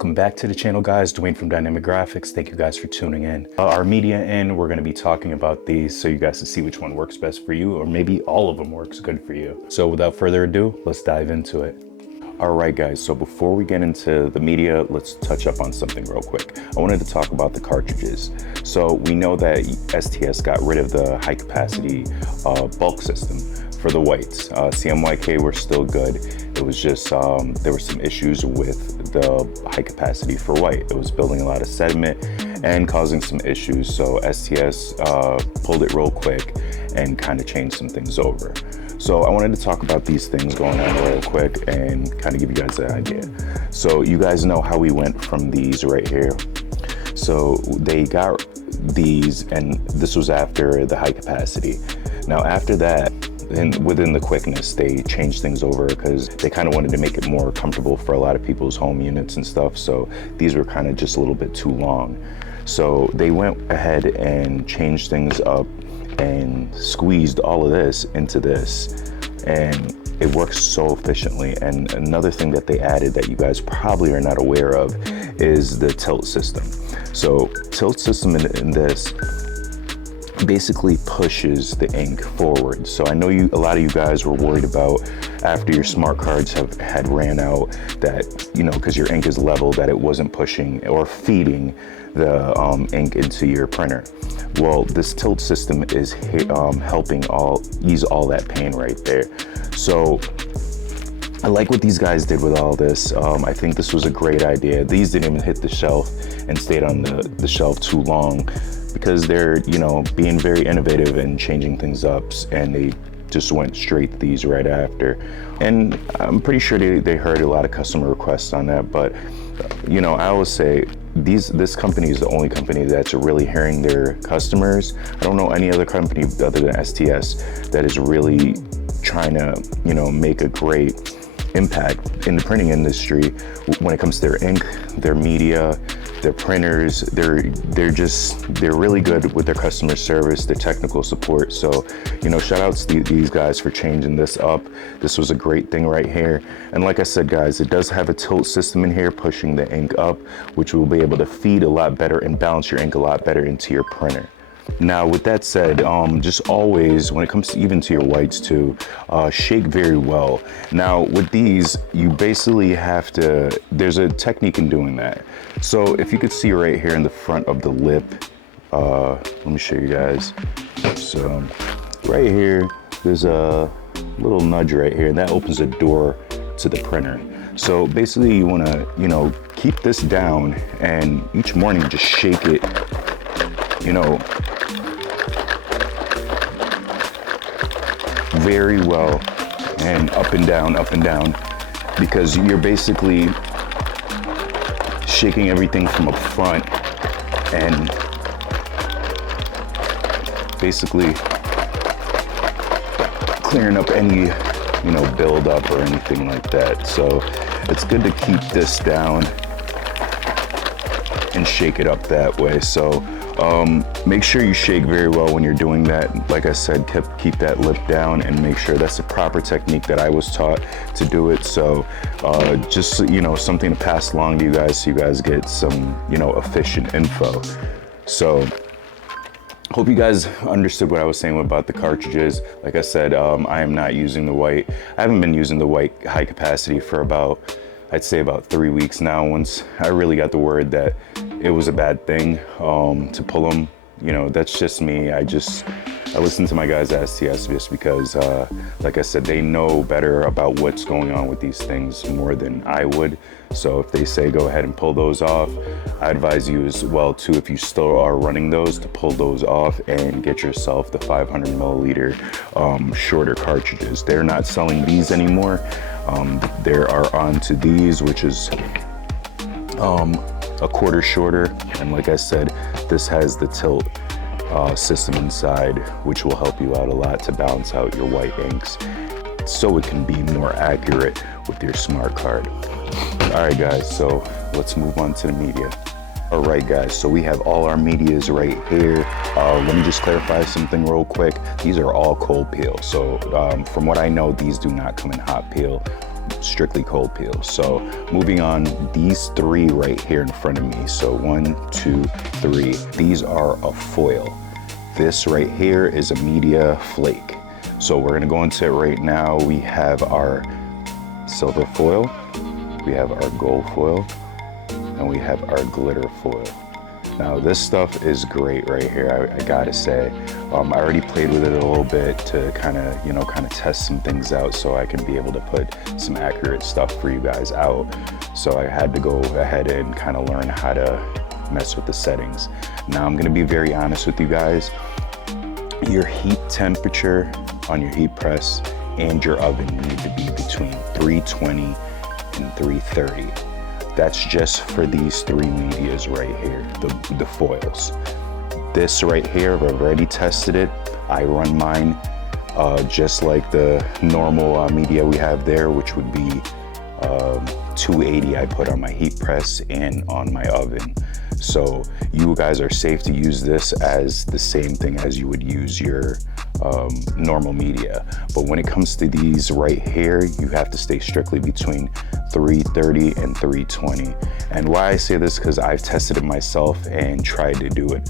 Welcome back to the channel, guys. Dwayne from Dynamic Graphics. Thank you guys for tuning in. Our media in, we're going to be talking about these so you guys can see which one works best for you, or maybe all of them works good for you. So without further ado, let's dive into it. All right, guys, so before we get into the media, let's touch up on something real quick. I wanted to talk about the cartridges. So we know that STS got rid of the high capacity bulk system for the whites. CMYK were still good. It was just, there were some issues with the high capacity for white. It was building a lot of sediment and causing some issues. So STS pulled it real quick and kind of changed some things over. So I wanted to talk about these things going on real quick and kind of give you guys an idea. So you guys know how we went from these right here. So they got these, and this was after the high capacity. Now after that, and within the quickness, they changed things over because they kind of wanted to make it more comfortable for a lot of people's home units and stuff. So these were kind of just a little bit too long. So they went ahead and changed things up and squeezed all of this into this, and it works so efficiently. And another thing that they added that you guys probably are not aware of is the tilt system. So tilt system in this basically pushes the ink forward. So I know a lot of you guys were worried about after your smart cards had ran out that, you know, because your ink is level, that it wasn't pushing or feeding the ink into your printer. Well, this tilt system is helping ease all that pain right there. So I like what these guys did with all this. I think this was a great idea. These didn't even hit the shelf and stayed on the shelf too long, because they're, you know, being very innovative and changing things up, and they just went straight to these right after. And I'm pretty sure they heard a lot of customer requests on that. But you know, I always say this company is the only company that's really hearing their customers. I don't know any other company other than STS that is really trying to, you know, make a great impact in the printing industry when it comes to their ink, their media, their printers. They're really good with their customer service, their technical support. So, you know, shout outs to these guys for changing this up. This was a great thing right here. And like I said, guys, it does have a tilt system in here pushing the ink up, which will be able to feed a lot better and balance your ink a lot better into your printer. Now, with that said, just always, when it comes to even to your whites too, shake very well. Now with these, you basically have to, there's a technique in doing that. So if you could see right here in the front of the lip, let me show you guys. So right here, there's a little nudge right here, and that opens the door to the printer. So basically you wanna, you know, keep this down, and each morning just shake it, you know, very well, and up and down, because you're basically shaking everything from up front and basically clearing up any, you know, build up or anything like that. So it's good to keep this down and shake it up that way. So make sure you shake very well when you're doing that. Like I said, keep that lip down and make sure that's the proper technique that I was taught to do it. So just, you know, something to pass along to you guys so you guys get some, you know, efficient info. So hope you guys understood what I was saying about the cartridges. Like I said, I am not using the white. I haven't been using the white high capacity for about, I'd say about 3 weeks now, once I really got the word that it was a bad thing to pull them. You know, that's just me. I listen to my guys at STS just because, like I said, they know better about what's going on with these things more than I would. So if they say go ahead and pull those off, I advise you as well too, if you still are running those, to pull those off and get yourself the 500 milliliter shorter cartridges. They're not selling these anymore. There are onto these, which is a quarter shorter, and like I said, this has the tilt system inside, which will help you out a lot to balance out your white inks so it can be more accurate with your smart card. All right guys, so let's move on to the media. All right, guys, so we have all our medias right here. Let me just clarify something real quick. These are all cold peel. So from what I know, these do not come in hot peel, strictly cold peel. So moving on, these three right here in front of me. So 1, 2, 3, these are a foil. This right here is a media flake. So we're gonna go into it right now. We have our silver foil, we have our gold foil, and we have our glitter foil. Now this stuff is great right here, I gotta say. I already played with it a little bit to kind of test some things out so I can be able to put some accurate stuff for you guys out. So I had to go ahead and kind of learn how to mess with the settings. Now I'm gonna be very honest with you guys. Your heat temperature on your heat press and your oven need to be between 320 and 330. That's just for these three medias right here, the foils. This right here, I've already tested it. I run mine just like the normal media we have there, which would be 280 I put on my heat press and on my oven. So you guys are safe to use this as the same thing as you would use your normal media. But when it comes to these right here, you have to stay strictly between 330 and 320. And why I say this, because I've tested it myself and tried to do it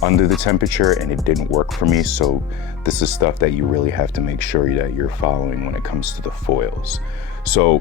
under the temperature and it didn't work for me. So this is stuff that you really have to make sure that you're following when it comes to the foils. So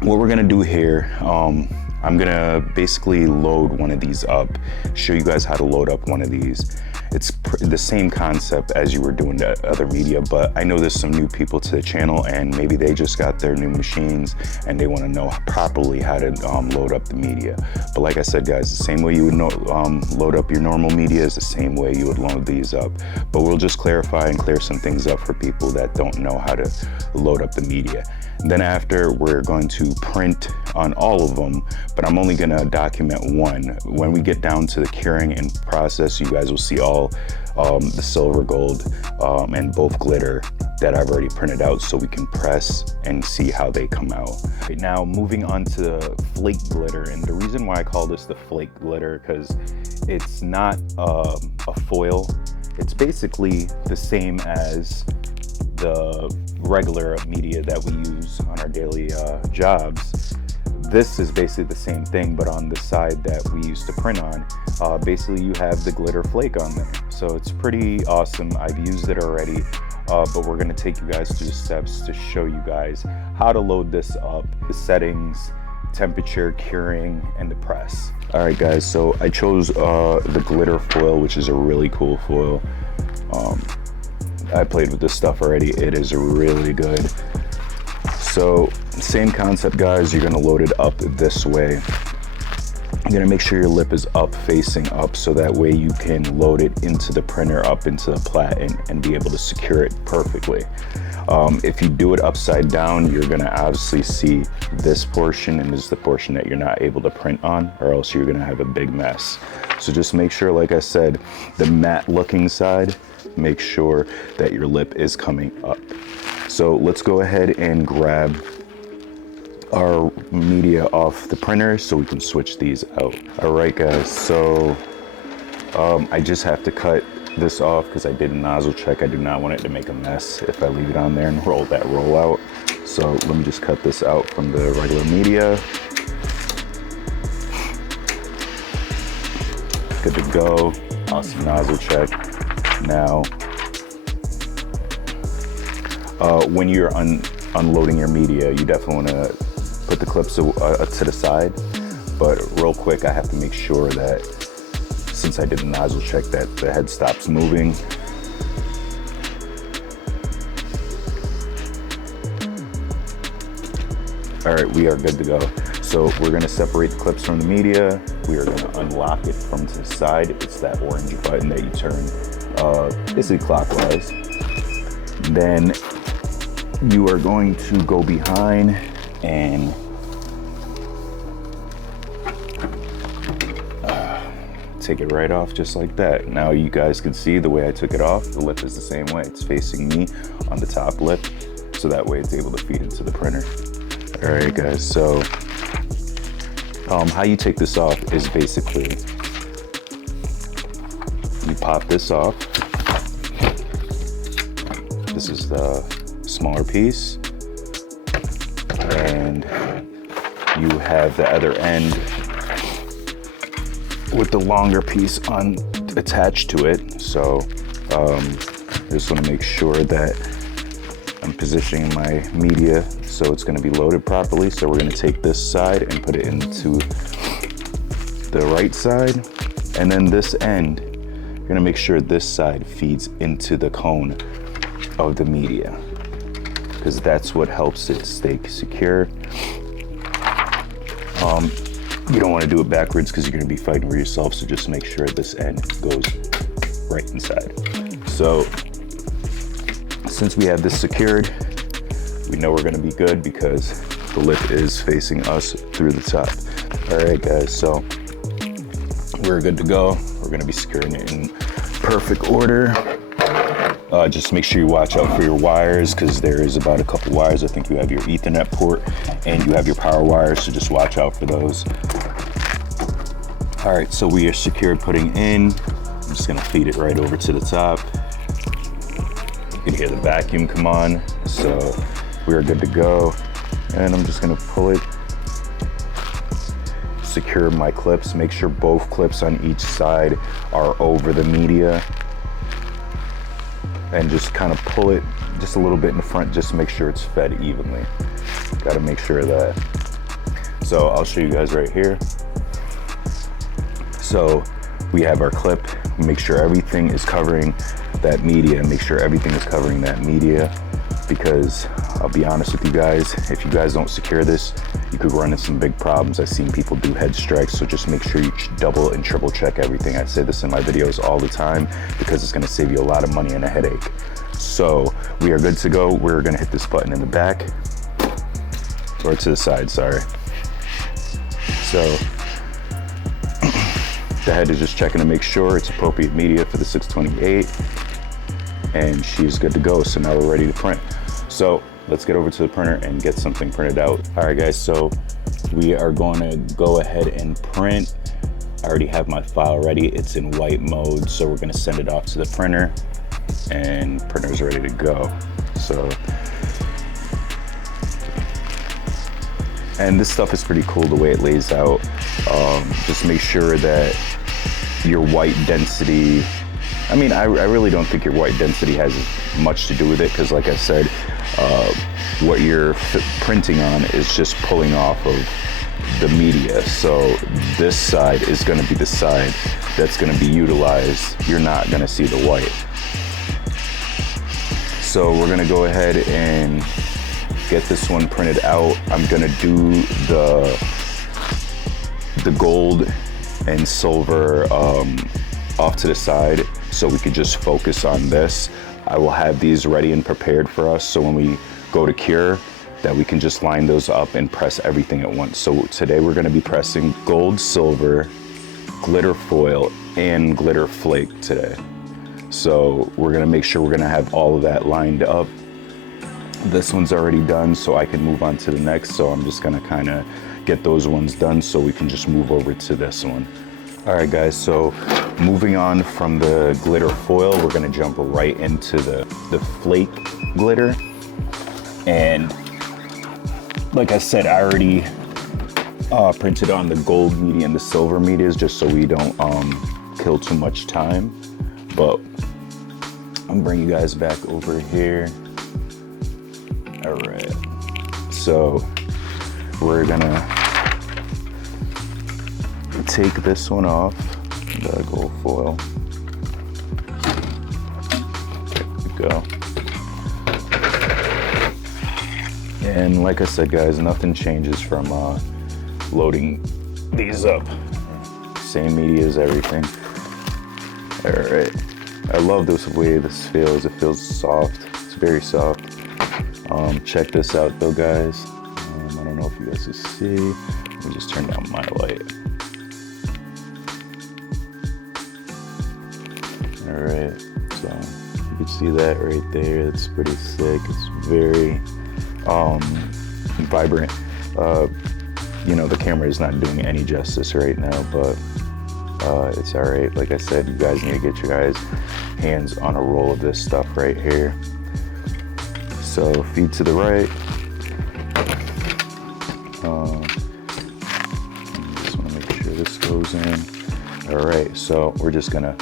what we're gonna do here, I'm gonna basically load one of these up, show you guys how to load up one of these. It's the same concept as you were doing the other media, but I know there's some new people to the channel and maybe they just got their new machines and they wanna know properly how to load up the media. But like I said, guys, the same way you would load up your normal media is the same way you would load these up. But we'll just clarify and clear some things up for people that don't know how to load up the media. Then after, we're going to print on all of them, but I'm only gonna document one. When we get down to the curing and process, you guys will see all the silver, gold, and both glitter that I've already printed out so we can press and see how they come out. Right now, moving on to flake glitter, and the reason why I call this the flake glitter, because it's not a foil. It's basically the same as the regular media that we use on our daily jobs. This is basically the same thing, but on the side that we used to print on, basically you have the glitter flake on there. So it's pretty awesome. I've used it already, but we're gonna take you guys through the steps to show you guys how to load this up, the settings, temperature, curing, and the press. All right, guys, so I chose the glitter foil, which is a really cool foil. I played with this stuff already. It is really good. So same concept, guys. You're gonna load it up this way. You're gonna make sure your lip is up, facing up, so that way you can load it into the printer, up into the plat, and be able to secure it perfectly. If you do it upside down, you're gonna obviously see this portion, and this is the portion that you're not able to print on, or else you're gonna have a big mess. So just make sure, like I said, the matte looking side, make sure that your lip is coming up. So let's go ahead and grab our media off the printer so we can switch these out. All right, guys, so I just have to cut this off because I did a nozzle check. I do not want it to make a mess if I leave it on there and roll that roll out. So let me just cut this out from the regular media. Good to go. Awesome nozzle check. Now, when you're unloading your media, you definitely want to put the clips to the side. But real quick, I have to make sure that since I did a nozzle check, that the head stops moving. All right, we are good to go. So we're gonna separate the clips from the media. We are gonna unlock it from to the side. It's that orange button that you turn basically clockwise. Then you are going to go behind and take it right off just like that. Now you guys can see the way I took it off. The lip is the same way. It's facing me on the top lip, so that way it's able to feed into the printer. All right, guys, so How you take this off is basically, you pop this off. This is the smaller piece. And you have the other end with the longer piece attached to it. So I just want to make sure that I'm positioning my media so it's going to be loaded properly. So we're going to take this side and put it into the right side, and then this end, you're going to make sure this side feeds into the cone of the media, because that's what helps it stay secure. You don't want to do it backwards because you're going to be fighting with yourself, so just make sure this end goes right inside. So since we have this secured, we know we're going to be good because the lip is facing us through the top. All right, guys, so we're good to go. We're going to be securing it in perfect order. Just make sure you watch out for your wires, because there is about a couple wires. I think you have your Ethernet port and you have your power wires, so just watch out for those. All right, so we are secured putting in. I'm just gonna feed it right over to the top. You can hear the vacuum come on, so we are good to go. And I'm just gonna pull it, secure my clips, make sure both clips on each side are over the media, and just kind of pull it just a little bit in the front, just to make sure it's fed evenly. Gotta make sure of that. So I'll show you guys right here. So we have our clip, make sure everything is covering that media, because I'll be honest with you guys, if you guys don't secure this, you could run into some big problems. I've seen people do head strikes, so just make sure you double and triple check everything. I say this in my videos all the time because it's gonna save you a lot of money and a headache. So we are good to go. We're gonna hit this button in the back, or to the side, sorry. So the head is just checking to make sure it's appropriate media for the 628, and she's good to go. So now we're ready to print. So let's get over to the printer and get something printed out. All right, guys, so we are going to go ahead and print. I already have my file ready. It's in white mode, so we're gonna send it off to the printer, and printer's ready to go. So, and this stuff is pretty cool the way it lays out. Just make sure that your white density, I mean, I really don't think your white density has much to do with it, because like I said, what you're printing on is just pulling off of the media. So this side is going to be the side that's going to be utilized. You're not going to see the white. So we're going to go ahead and get this one printed out. I'm going to do the gold and silver off to the side, so we could just focus on this. I will have these ready and prepared for us, so when we go to cure, that we can just line those up and press everything at once. So today we're gonna be pressing gold, silver, glitter foil, and glitter flake today. So we're gonna make sure we're gonna have all of that lined up. This one's already done, so I can move on to the next. So I'm just gonna kinda get those ones done so we can just move over to this one. All right, guys, so moving on from the glitter foil, we're gonna jump right into the flake glitter. And like I said, I already printed on the gold media and the silver medias, just so we don't kill too much time. But I'm bringing you guys back over here. All right, so we're gonna take this one off, the gold foil. There we go. And like I said, guys, nothing changes from loading these up. Same media as everything. All right. I love this way this feels. It feels soft. It's very soft. Check this out though, guys. I don't know if you guys can see. Let me just turn down my light. All right, so you can see that right there. It's pretty sick. It's very vibrant. you know, the camera is not doing any justice right now, but it's all right. Like I said, you guys need to get your guys' hands on a roll of this stuff right here. So feed to the right. Just want to make sure this goes in. All right, so we're just gonna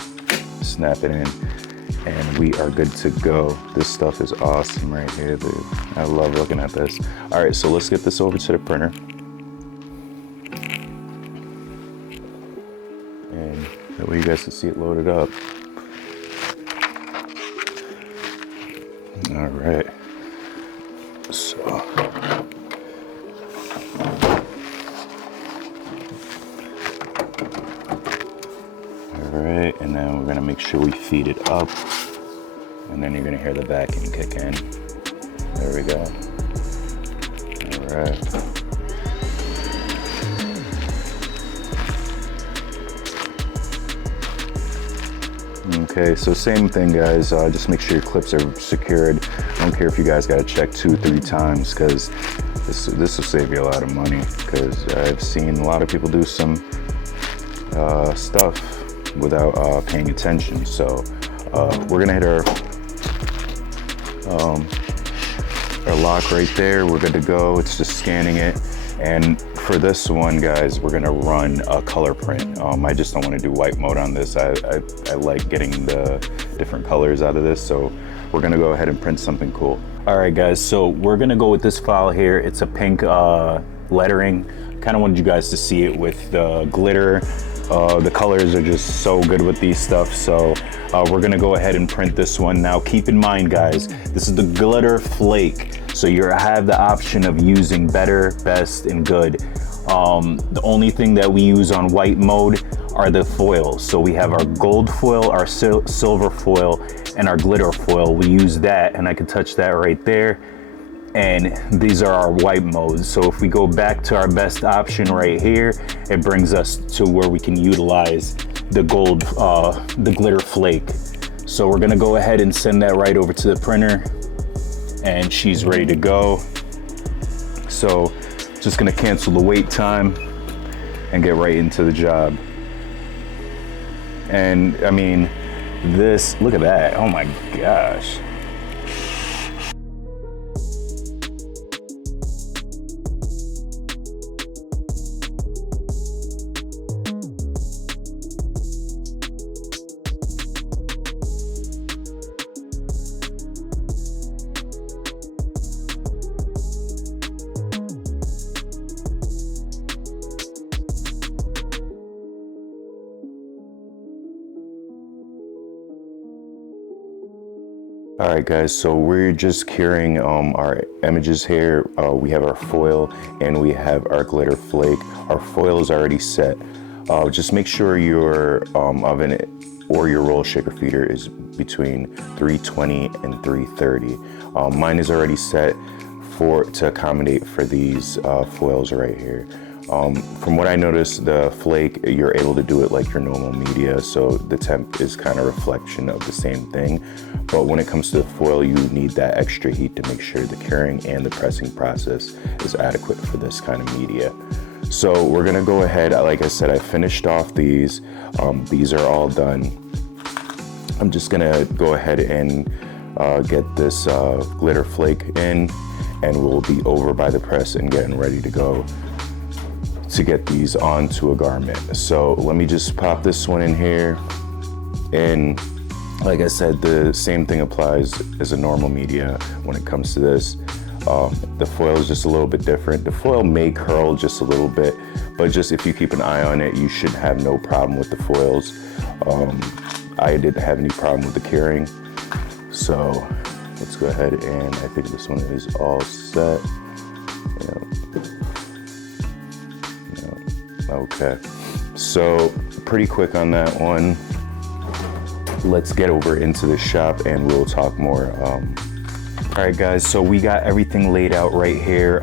snap it in and we are good to go. This stuff is awesome right here, dude. I love looking at this. All right, so let's get this over to the printer. And that way you guys can see it loaded up. All right, so. All right, and then we're gonna make sure we feed it up, and then you're gonna hear the vacuum kick in. There we go. All right. Okay, so same thing, guys. Just make sure your clips are secured. I don't care if you guys gotta check 2-3 times, because this will save you a lot of money, because I've seen a lot of people do some stuff without paying attention. So we're gonna hit our lock right there. We're good to go. It's just scanning it. And for this one, guys, we're gonna run a color print. I just don't want to do white mode on this. I like getting the different colors out of this, so we're gonna go ahead and print something cool. All right, guys, so we're gonna go with this file here. It's a pink lettering. Kind of wanted you guys to see it with the glitter. The colors are just so good with these stuff, so we're gonna go ahead and print this one. Now keep in mind, guys, this is the glitter flake, so you have the option of using better, best, and good. The only thing that we use on white mode are the foils. So we have our gold foil, our silver foil, and our glitter foil. We use that, and I can touch that right there. And these are our white modes. So if we go back to our best option right here, it brings us to where we can utilize the gold, the glitter flake. So we're gonna go ahead and send that right over to the printer, and she's ready to go. So just gonna cancel the wait time and get right into the job. And I mean, this, look at that, oh my gosh. All right, guys, so we're just curing our images here. We have our foil and we have our glitter flake. Our foil is already set. Just make sure your oven or your roll shaker feeder is between 320 and 330. Mine is already set to accommodate for these foils right here. From what I noticed, the flake, you're able to do it like your normal media, so the temp is kind of reflection of the same thing. But when it comes to the foil, you need that extra heat to make sure the curing and the pressing process is adequate for this kind of media. So we're gonna go ahead, like I said, I finished off these. These are all done. I'm just gonna go ahead and get this glitter flake in, and we'll be over by the press and getting ready to go to get these onto a garment. So let me just pop this one in here. And like I said, the same thing applies as a normal media when it comes to this. The foil is just a little bit different. The foil may curl just a little bit, but just if you keep an eye on it, you should have no problem with the foils. I didn't have any problem with the curing. So let's go ahead, and I think this one is all set. Okay, so pretty quick on that one. Let's get over into the shop and we'll talk more. All right, guys, so we got everything laid out right here,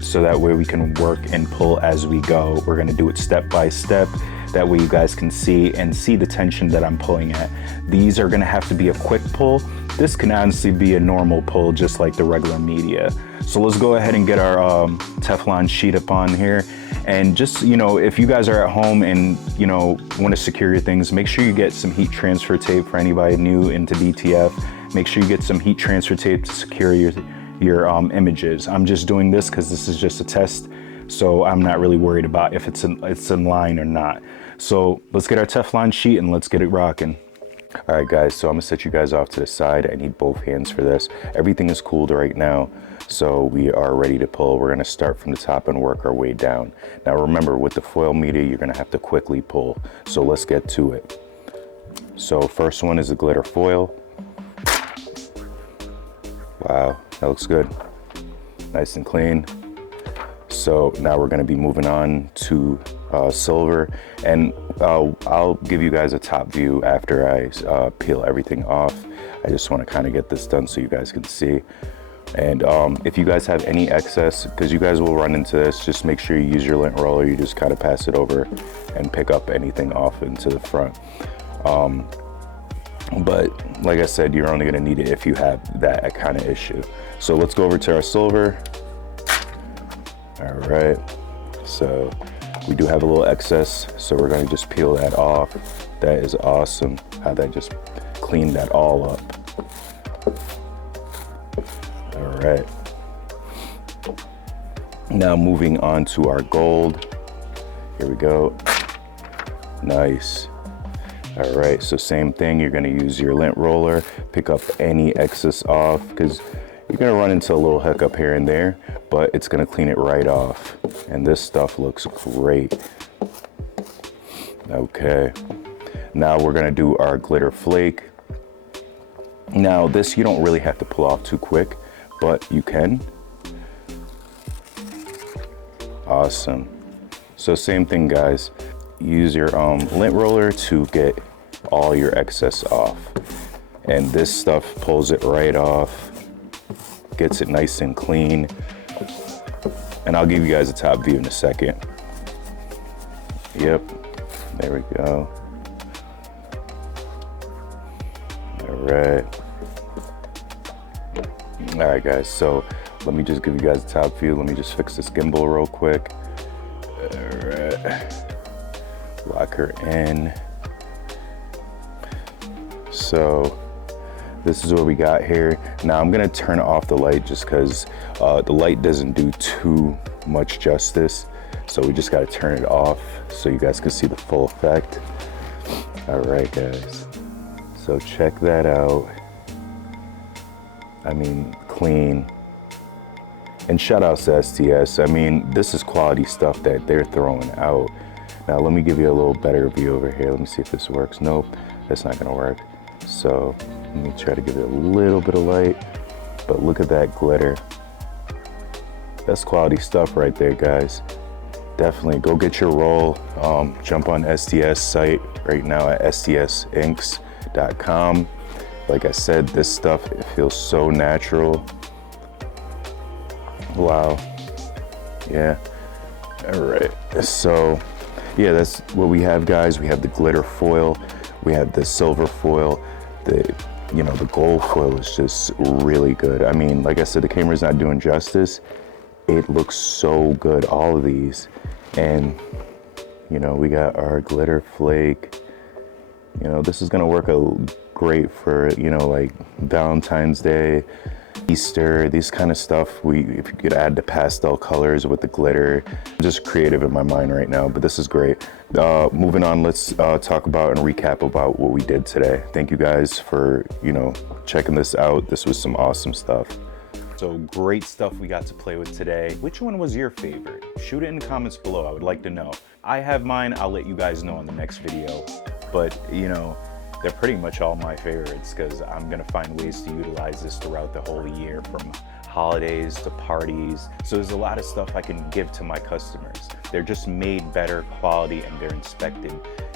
so that way we can work and pull as we go. We're gonna do it step by step. That way you guys can see the tension that I'm pulling at. These are gonna have to be a quick pull. This can honestly be a normal pull, just like the regular media. So let's go ahead and get our Teflon sheet up on here. And just, you know, if you guys are at home and, you know, want to secure your things, make sure you get some heat transfer tape. For anybody new into DTF, make sure you get some heat transfer tape to secure your images. I'm just doing this because this is just a test, so I'm not really worried about if it's in line or not. So let's get our Teflon sheet and let's get it rocking. All right, guys, so I'm gonna set you guys off to the side. I need both hands for this. Everything is cooled right now, so we are ready to pull. We're gonna start from the top and work our way down. Now remember, with the foil media, you're gonna have to quickly pull. So let's get to it. So first one is the glitter foil. Wow, that looks good. Nice and clean. So now we're gonna be moving on to silver, and I'll give you guys a top view after I peel everything off. I just want to kind of get this done so you guys can see. And if you guys have any excess, because you guys will run into this, just make sure you use your lint roller. You just kind of pass it over and pick up anything off into the front. But like I said, you're only going to need it if you have that kind of issue. So let's go over to our silver. All right, so we do have a little excess, so we're going to just peel that off. That is awesome how that just cleaned that all up. All right, now moving on to our gold. Here we go. Nice. All right, so same thing, you're going to use your lint roller, pick up any excess off, because you're going to run into a little hiccup here and there, but it's going to clean it right off. And this stuff looks great. Okay, now we're going to do our glitter flake. Now this you don't really have to pull off too quick, but you can. Awesome. So same thing, guys. Use your lint roller to get all your excess off. And this stuff pulls it right off, gets it nice and clean. And I'll give you guys a top view in a second. Yep, there we go. All right. All right, guys, so let me just give you guys a top view. Let me just fix this gimbal real quick. All right, lock her in. So this is what we got here. Now I'm gonna turn off the light just because the light doesn't do too much justice. So we just gotta turn it off so you guys can see the full effect. All right, guys, so check that out. I mean, clean. And shout outs to STS. I mean, this is quality stuff that they're throwing out. Now let me give you a little better view over here. Let me see if this works. Nope, that's not gonna work. So let me try to give it a little bit of light, but look at that glitter. That's quality stuff right there, guys. Definitely go get your roll. Jump on STS site right now at stsinks.com. Like I said, this stuff, it feels so natural. Wow. Yeah. All right. So yeah, that's what we have, guys. We have the glitter foil, we have the silver foil. The gold foil is just really good. I mean, like I said, the camera's not doing justice. It looks so good, all of these. And, you know, we got our glitter flake. You know, this is gonna work great for, you know, like Valentine's Day, Easter, these kind of stuff. If you could add the pastel colors with the glitter. I'm just creative in my mind right now, but this is great. Moving on, let's talk about and recap about what we did today. Thank you guys for, you know, checking this out. This was some awesome stuff. So great stuff we got to play with today. Which one was your favorite? Shoot it in the comments below, I would like to know. I have mine, I'll let you guys know in the next video. But, you know, they're pretty much all my favorites because I'm gonna find ways to utilize this throughout the whole year, from holidays to parties. So there's a lot of stuff I can give to my customers. They're just made better quality and they're inspected,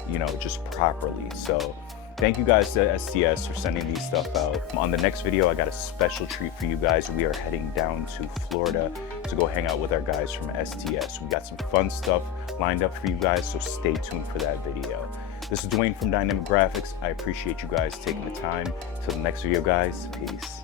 you know, just properly. So thank you guys to STS for sending these stuff out. On the next video, I got a special treat for you guys. We are heading down to Florida to go hang out with our guys from STS. We got some fun stuff lined up for you guys, so stay tuned for that video. This is Dwayne from Dynamic Graphics. I appreciate you guys taking the time. Till the next video, guys, peace.